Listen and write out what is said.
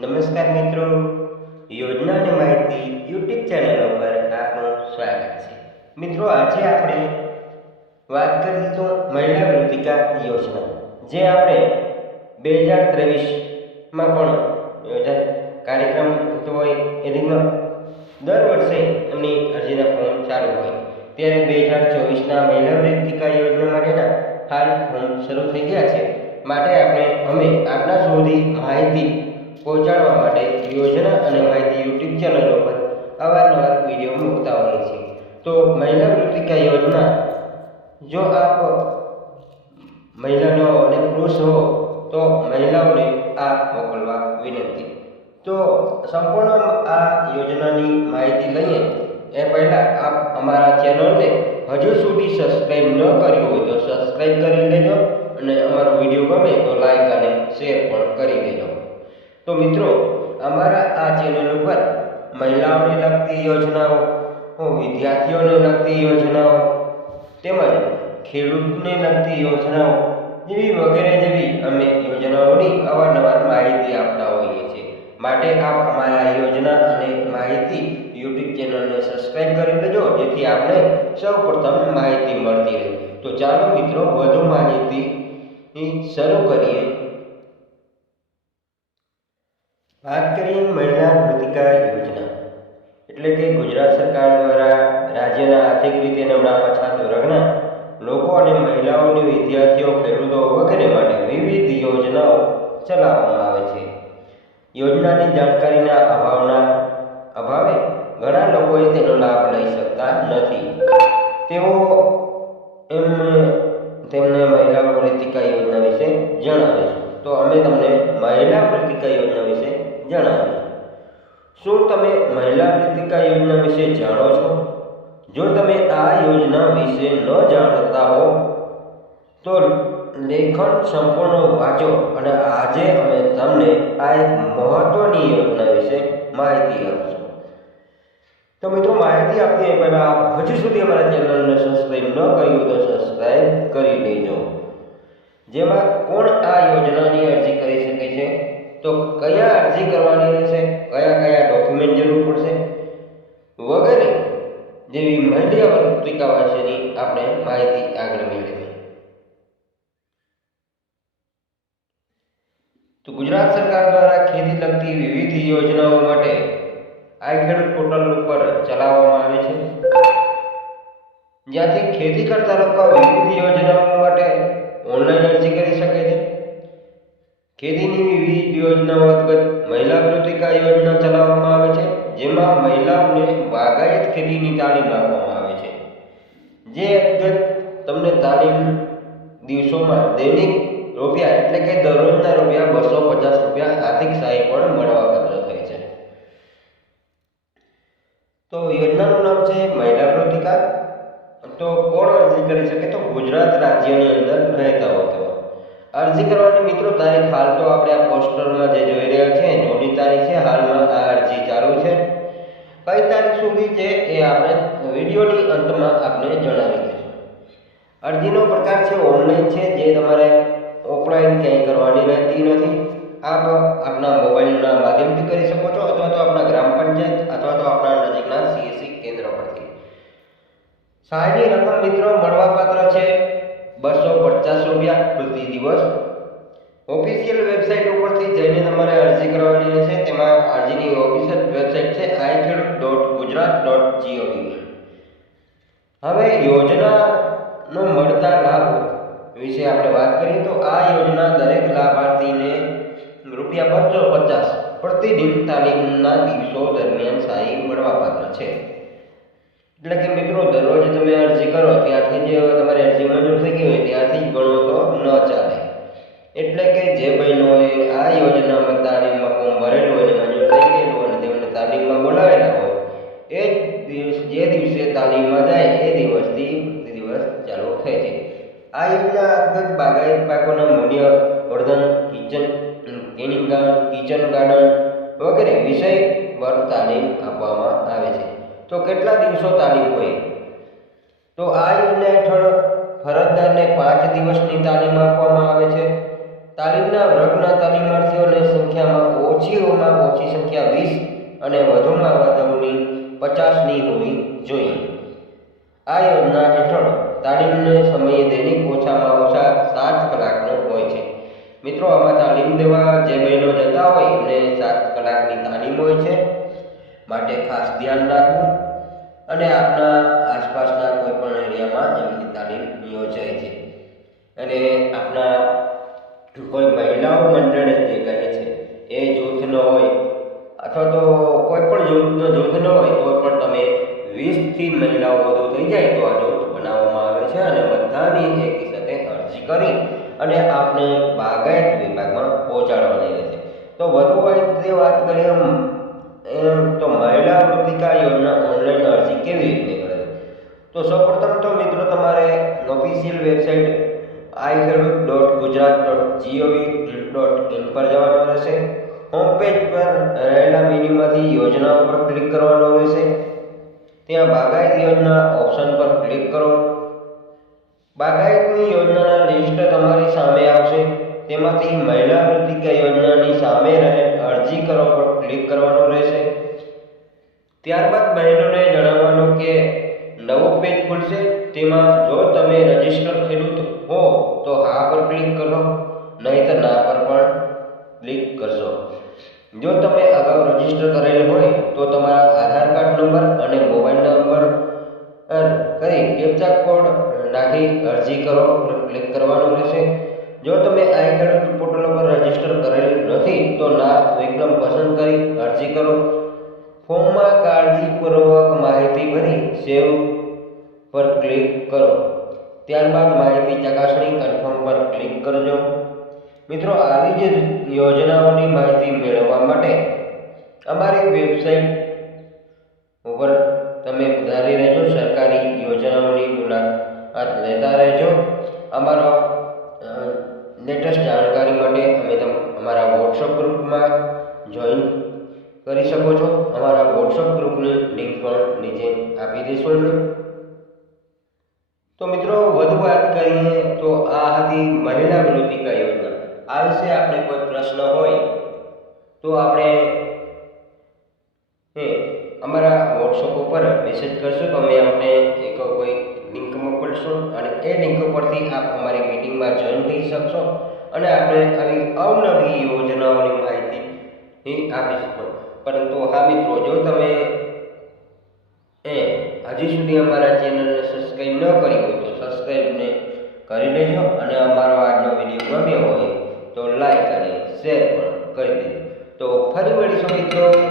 નમસ્કાર મિત્રો, યોજના અને માહિતી યુટ્યુબ ચેનલ ઉપર આપનું સ્વાગત છે. મિત્રો, આજે આપણે વાત કરીશું મહિલા વૃત્તિકા યોજના, જે આપણે બે હજાર ત્રેવીસમાં પણ યોજા કાર્યક્રમ થતો હોય એ દર વર્ષે એમની અરજીના ફોર્મ ચાલુ હોય. ત્યારે બે હજાર ચોવીસના મહિલા વૃત્તિકા યોજના માટેના હાલ ફોર્મ શરૂ થઈ ગયા છે. માટે આપણે અમે આપના સુધી માહિતી છીએ તો મહિલા વૃત્તિકા યોજના, જો આપ મહિલાનો અને પુરુષ હો, તો મહિલાઓને આ મોકલવા વિનંતી. તો સંપૂર્ણ આ યોજનાની માહિતી લઈએ, એ પહેલાં આપ અમારા ચેનલને હજુ સુધી સબસ્ક્રાઈબ ન કર્યું હોય તો સબસ્ક્રાઈબ કરી લેજો અને અમારો વીડિયો ગમે તો લાઈક અને શેર પણ કરી દેજો. તો મિત્રો, અમારા આ ચેનલ ઉપર મહિલાઓને લગતી યોજનાઓ વિદ્યાર્થીઓને લગતી યોજનાઓ તેમજ ખેડૂતને લગતી યોજનાઓ જેવી વગેરે જેવી અમે યોજનાઓની અવારનવાર માહિતી આપતા હોઈએ છીએ. માટે આપ અમારા યોજના અને માહિતી યુટ્યુબ ચેનલને સબસ્ક્રાઈબ કરી લેજો, જેથી આપને સૌપ્રથમ માહિતી મળતી રહે. તો ચાલો મિત્રો, વધુ માહિતી શરૂ કરીએ. વાત કરીએ મહિલા વૃત્તિકા યોજના. એટલે કે ગુજરાત સરકાર દ્વારા રાજ્યના આર્થિક રીતે નબળા પછાત વર્ગના લોકો અને મહિલાઓની વિદ્યાર્થીઓ, ખેડૂતો વગેરે માટે વિવિધ યોજનાઓ ચલાવવામાં આવે છે. યોજનાની જાણકારીના અભાવના અભાવે ઘણા લોકોએ તેનો લાભ લઈ શકતા નથી. તેઓ એમને તેમને મહિલા પ્રતિકા યોજના વિશે જણાવે છે. તો અમે તમને મહિલા પ્રતિકા યોજના વિશે જણાવીએ. શું તમે મહિલા કૃતિકા યોજના વિશે જાણો છો? જો તમે આ યોજના વિશે ન જાણતા હો, તો લેખન સંપૂર્ણ વાંચો અને આજે અમે તમને આ એક મહત્વની યોજના વિશે માહિતી આપશું. તો મિત્રો, માહિતી આપીએ પહેલાં હજુ સુધી અમારા ચેનલને સબસ્ક્રાઈબ ન કર્યું તો સબસ્ક્રાઈબ કરી દેજો. જેમાં કોણ આ યોજનાની અરજી કરી શકે છે, તો કયા અરજી કરવાની રહેશે કયા કયા ડોક્યુમેન્ટ જરૂર પડશે વગેરે જેવી પત્રિકા વિશેની આપણે માહિતી આગળ મેળવી તો ગુજરાત સરકાર દ્વારા ખેતી લગતી વિવિધ યોજનાઓ માટે આ ખેડૂત પોર્ટલ ઉપર ચલાવવામાં આવે છે. જ્યાંથી ખેતી કરતા લોકો વિવિધ યોજનાઓ માટે ઓનલાઈન અરજી કરી શકે છે. ખેતીની વિવિધ યોજનાઓ અંતર્ગત મહિલા કૃતિકા યોજના ચલાવવામાં આવે છે, જેમાં મહિલાઓને બાગાયત ખેતીની તાલીમ આપવામાં આવે છે. જે અંતર્ગત તમને તાલીમ દિવસોમાં દૈનિક રૂપિયા એટલે કે દરરોજના રૂપિયા બસો પચાસ રૂપિયા આર્થિક સહાય પણ મળવાપાત્ર થાય છે. તો યોજનાનું નામ છે મહિલા વૃત્તિકા તો કોણ અરજી કરી શકે? તો ગુજરાત રાજ્યની અંદર રહેતા હોય તો અરજી કરવાની મિત્રો તારીખ હાલ તો આપણે આ પોસ્ટરમાં જે જોઈ રહ્યા છે જૂની તારીખ છે, હાલમાં આ અરજી ચાલુ તારીખ છે એ આપણે વિડીયોની અંતમાં આપણે જણાવી દઈશું. અરજીનો પ્રકાર છે ઓનલાઈન છે, જે તમારે ઓફલાઈન ક્યાંય કરવાની રહેતી નથી. આપ આપના મોબાઈલના માધ્યમથી કરી શકો છો, અથવા તો આપણા ગ્રામ પંચાયત, અથવા તો આપણા નજીકના સીએસસી કેન્દ્ર પરથી. સહાયની રકમ મિત્રો મળવાપાત્ર છે બસો પચાસ રૂપિયા પ્રતિ દિવસ. ઓફિશિયલ વેબસાઇટ ઉપરથી જઈને તમારે અરજી કરવાની રહેશે. તેમાં અરજીની ઓફિશિયલ વેબસાઇટ છે આઈ ગુજરાત હવે યોજનાનો મળતા લાભ વિશે આપણે વાત કરીએ તો આ યોજના દરેક લાભાર્થીને રૂપિયા બસો પચાસ પ્રતિદિન તાલીમના દિવસો દરમિયાન સહાય મળવાપાત્ર છે. એટલે કે મિત્રો, દરરોજ તમે અરજી કરો, ત્યારથી જે તમારી અરજી મંજૂર થઈ ગઈ હોય, ત્યારથી જ ગણો તો ન ચાલે. એટલે કે જે બહેનોએ આ યોજનામાં તાલીમમાં ફોર્મ ભરેલું અને મંજૂર થઈ ગયેલું અને તેમને તાલીમમાં બોલાવેલા હોય દિવસ, જે દિવસે તાલીમમાં જાય, એ દિવસથી દિવસ ચાલુ થાય છે. આ યોજના અંતર્ગત બાગાયત પાકોના મૂલ્ય, વર્ધન, kitchen cleaning garden kitchen garden વગેરે વિષય પર તાલીમ આપવામાં આવે છે. તો કેટલા દિવસો તાલીમ હોય? તો આ યોજના હેઠળ ફરજદારને પાંચ દિવસની તાલીમ આપવામાં આવે છે. તાલીમના વર્ગના તાલીમાર્થીઓની સંખ્યામાં ઓછીઓમાં અને વધુમાં વધુની પચાસની હોવી જોઈએ. આ યોજના હેઠળ તાલીમને સમયે દૈનિક ઓછામાં ઓછા સાત કલાકનો હોય છે. મિત્રો, આમાં તાલીમ દેવા જે બહેનો જતા હોય એમને સાત કલાકની તાલીમ હોય છે. માટે ખાસ ધ્યાન રાખવું અને આપના આસપાસના કોઈ પણ એરિયામાં એમની તાલીમ યોજાય છે. અને આપણા કોઈ મહિલાઓ મંડળ જે કહે છે, એ જૂથનો હોય અથવા તો કોઈ પણ જૂથનો જૂથ ન હોય, તો પણ તમે વીસથી મહિલાઓ વધુ થઈ જાય તો આ જૂથ બનાવવામાં આવે છે અને બધાની એક સાથે અરજી કરી અને આપણે બાગાયત વિભાગમાં પહોંચાડવાની રહેશે. તો વધુ રીતે વાત કરીએ એમ તો મહિલા મૃતિકા યોજના ઓનલાઈન અરજી કેવી રીતે કરે તો સૌપ્રથમ તો મિત્રો તમારે official website I dot Gujarat dot G O V dot in પર જવાનું રહેશે. હોમ પેજ પર રહેલા મેન્યુમાંથી યોજનાઓ પર ક્લિક કરવાનું રહેશે. ત્યાં બાગાયત યોજના ઓપ્શન પર ક્લિક કરો. બાગાયતની યોજનાના લિસ્ટ તમારી સામે આવશે. તેમાંથી મહિલા વૃત્તિકા યોજનાની સામે રહે અરજી કરો પર ક્લિક કરવાનું રહેશે. ત્યારબાદ બહેનોને જણાવવાનું કે નવો પેજ ખુલશે. તેમાં જો તમે રજિસ્ટર ખેડૂત હો તો હા પર ક્લિક કરો. નહીં તો ના પર પણ ક્લિક કરશો. જો તમે અગાઉ રજિસ્ટર કરેલ હોય તો તમારા આધાર કાર્ડ નંબર અને મોબાઈલ નંબર કરી કેપ્ચા કોડ નાખી અરજી કરો ક્લિક કરવાનું રહેશે. જો તમે આઈ ખેડૂત પોર્ટલ પર રજિસ્ટર કરેલ નથી તો ના વિકલ્પ પસંદ કરી અરજી કરો. ફોર્મમાં કાળજીપૂર્વક માહિતી ભરી સેવ પર ક્લિક કરો. ત્યારબાદ માહિતી ચકાસણી કન્ફર્મ પર ક્લિક કરજો. મિત્રો, આવી જ યોજનાઓની માહિતી મેળવવા માટે અમારી વેબસાઇટ ઉપર તમે વધારે રહેજો, સરકારી યોજનાઓની મુલાકાત લેતા રહેજો. અમારો લેટેસ્ટ જાણકારી માટે અમે અમારા વોટ્સઅપ ગ્રુપમાં જોઈન કરી શકો છો. અમારા વોટ્સઅપ ગ્રુપની લિંક પણ નીચે આપી દઈશું તો મિત્રો, વધુ વાત કરીએ તો આ હતી મહિલા મૃતિકા યોજના. આ આપણે કોઈ પ્રશ્ન હોય, તો આપણે હે અમારા વોટ્સઅપ ઉપર મેસેજ કરશો. તો અમે આપણે એક કોઈ લિંક મોકલશું અને એ લિંક પરથી આપ અમારી મીટિંગમાં જોઈન થઈ શકશો અને આપણે આવી અવનવી યોજનાઓની માહિતી એ શકો પરંતુ હા મિત્રો, જો તમે એ હજી સુધી અમારા ચેનલને સબસ્ક્રાઈબ ન કરી હોય તો સબસ્ક્રાઈબને કરી લેજો અને અમારો આજનો વીડિયો ગમ્યો હોય તો લાઈક અને શેર પણ કરી દેજો તો ફરી